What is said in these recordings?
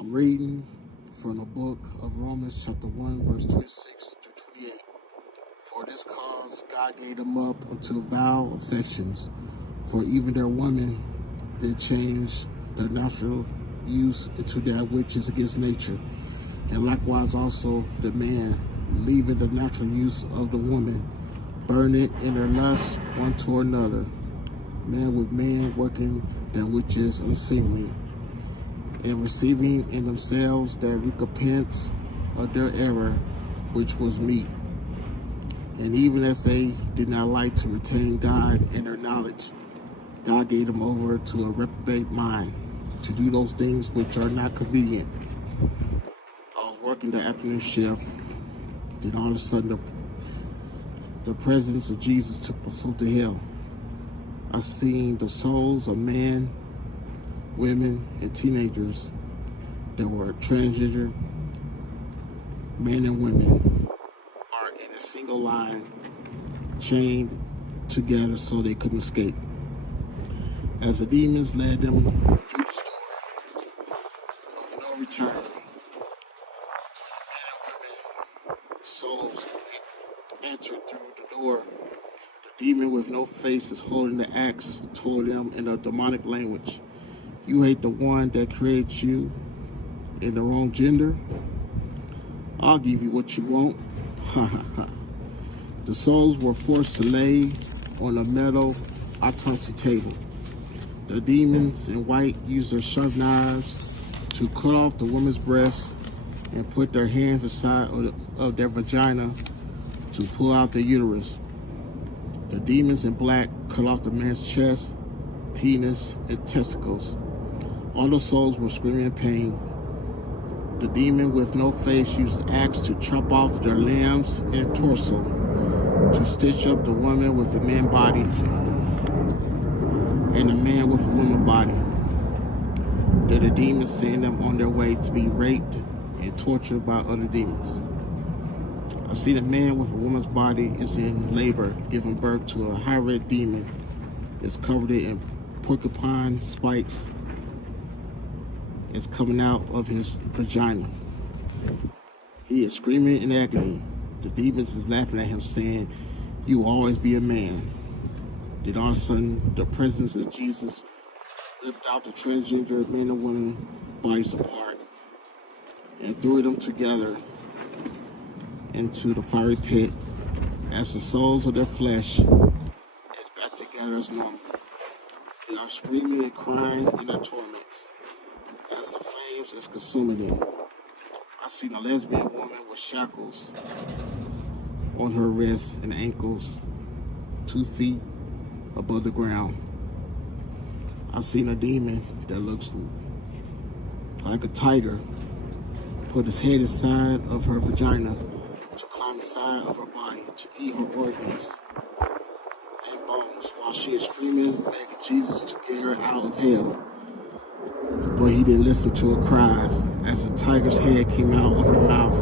I'm reading from the book of Romans chapter 1 verse 26 to 28. For this cause God gave them up unto vile affections, for even their women did change their natural use into that which is against nature. And likewise also the man, leaving the natural use of the woman, burn it in their lust one toward another, man with man working that which is unseemly, and receiving in themselves that recompense of their error which was meet. And even as they did not like to retain God in their knowledge, God gave them over to a reprobate mind to do those things which are not convenient. I was working the afternoon shift, then all of a sudden the presence of Jesus took my soul to hell. I seen the souls of men, women, and teenagers that were transgender, men and women, are in a single line, chained together so they couldn't escape. As the demons led them through the store of no return, men and women, souls entered through the door. The demon with no face is holding the axe told them in a demonic language, "You hate the one that created you in the wrong gender? I'll give you what you want." The souls were forced to lay on a metal autopsy table. The demons in white used their sharp knives to cut off the woman's breast and put their hands inside of their vagina to pull out the uterus. The demons in black cut off the man's chest, penis, and testicles. All the souls were screaming in pain. The demon with no face used the axe to chop off their limbs and torso, to stitch up the woman with a man body and the man with a woman body. Then the demons sent them on their way to be raped and tortured by other demons. I see the man with a woman's body is in labor, giving birth to a high-red demon. It's covered in porcupine spikes. It's coming out of his vagina. He is screaming in agony. The demons is laughing at him, saying, "You will always be a man." Then all of a sudden, the presence of Jesus ripped out the transgender men and women bodies apart and threw them together into the fiery pit, as the souls of their flesh is back together as normal. They are screaming and crying in their torments as the flames is consuming them. I seen a lesbian woman with shackles on her wrists and ankles, 2 feet above the ground. I seen a demon that looks like a tiger put his head inside of her vagina to climb inside of her body to eat her organs and bones while she is screaming, begging Jesus to get her out of hell. But he didn't listen to her cries as the tiger's head came out of her mouth.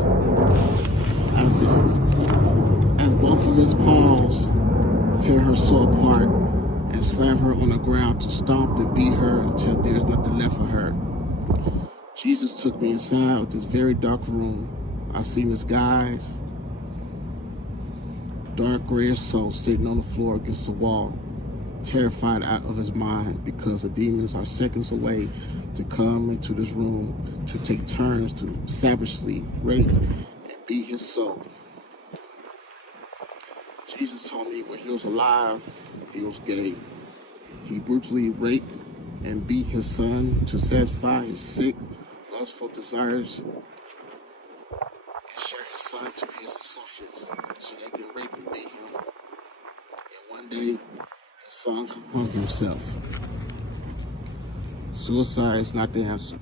As both of his paws tear her soul apart and slam her on the ground to stomp and beat her until there's nothing left of her. Jesus took me inside of this very dark room. I seen this guy's dark grayish soul sitting on the floor against the wall, terrified out of his mind because the demons are seconds away to come into this room to take turns to savagely rape and beat his soul. Jesus told me when he was alive, he was gay. He brutally raped and beat his son to satisfy his sick, lustful desires and share his son to his associates so they can rape and beat him. And one day, his son hung himself. Suicide is not the answer.